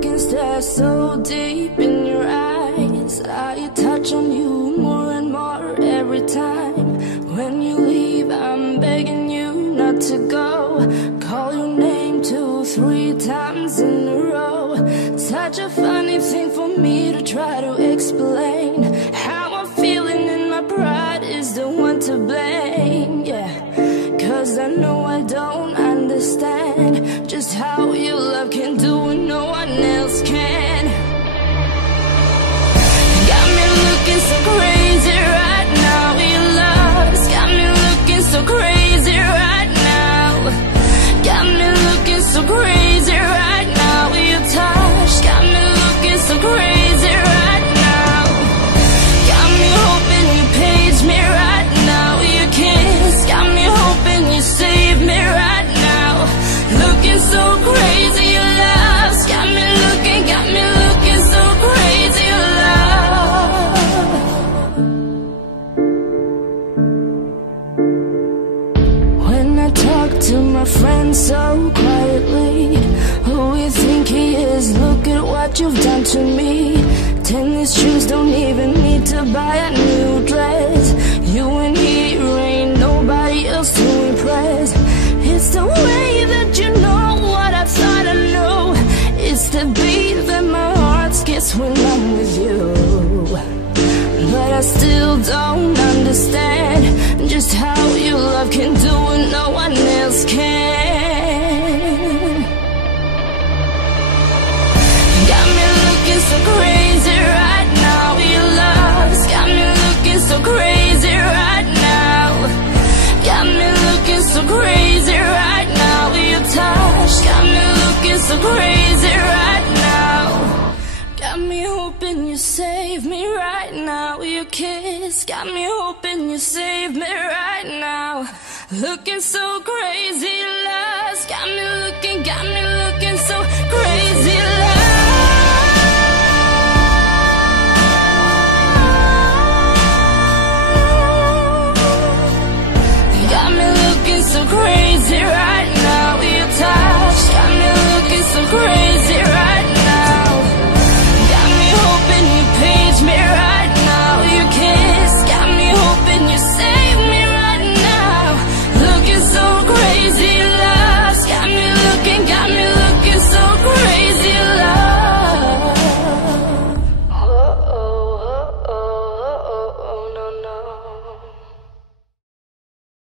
can stare so deep in your eyes. I touch on you more and more every time. When you leave, I'm begging you not to go. Call your name 2, 3 times in a row. Such a funny thing for me to try to explain. How I'm feeling and my pride is the one to blame. Yeah, 'cause I know I don't understand just how your love can do what no one else can. Got me looking so crazy right now. Your love's got me looking so crazy right now. Got me looking so crazy right now. Your touch got me looking so crazy right now. Got me hoping you page me right now. Your kiss got me hoping you save me right now. Looking so crazy, your love's got me looking so crazy, your love. When I talk to my friends so quietly, who you think he is? Look at what you've done to me. Tennis shoes, don't even need to buy a new dress. You and he ain't nobody else to impress. It's the way that you know what I thought I knew. It's the beat that my heart skips when I'm with you. But I still don't understand just how your love can do what no one else can. Got me looking so crazy right now. Your love's got me looking so crazy right now. Got me looking so crazy right now. Your touch got me looking so crazy right now. Got me hoping you save me right now. Your kiss got me hoping you save me right now. Looking so crazy, love's got me looking so crazy, so crazy right now. Your touch got me looking so crazy.